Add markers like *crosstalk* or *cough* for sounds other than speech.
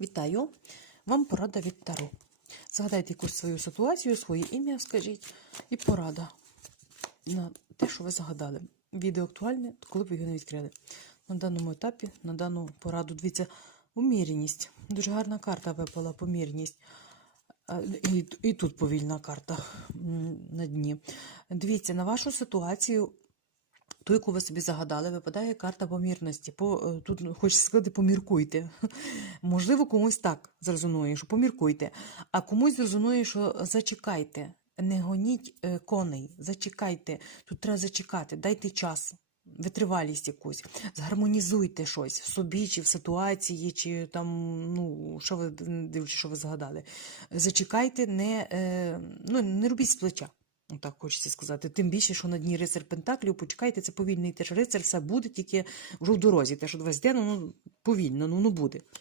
Вітаю! Вам порада від Таро. Згадайте якусь свою ситуацію, своє ім'я скажіть і порада на те, що ви загадали. Відео актуальне, коли б його не відкрили. На даному етапі, на дану пораду, дивіться, умірність. Дуже гарна карта випала, помірність. І, і тут повільна карта на дні. Дивіться, на вашу ситуацію ту, яку ви собі загадали, випадає карта помірності. По, е, тут хочеться сказати, поміркуйте. *laughs* Можливо, комусь так зрезонує, що поміркуйте, а комусь зрезонує, що зачекайте, не гоніть е, коней, зачекайте. Тут треба зачекати, дайте час. Витривалість якусь, згармонізуйте щось в собі, чи в ситуації, чи там, ну, що ви дивлячись, що ви згадали. Зачекайте, не, е, ну, не робіть з плеча. Ну, Так хочеться сказати. Тим більше, що на дні рицар Пентаклів, почекайте, це повільний теж рицар, все буде, тільки вже в дорозі. Те, що до вас ну повільно, ну, ну буде.